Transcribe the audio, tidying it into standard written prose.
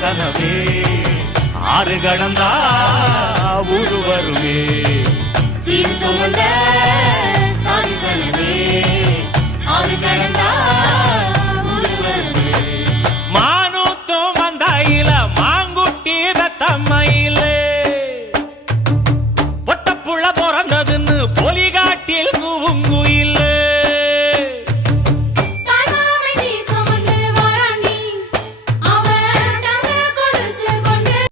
சனமே ஆறு கடந்தா ஊரு வருமே சீர் சுமந்த சாமி சனமே ஆறு கடந்தா ஊரு வருமே மானூத்தும் வந்தாயில மாங்குட்டி ரத்தம்மையில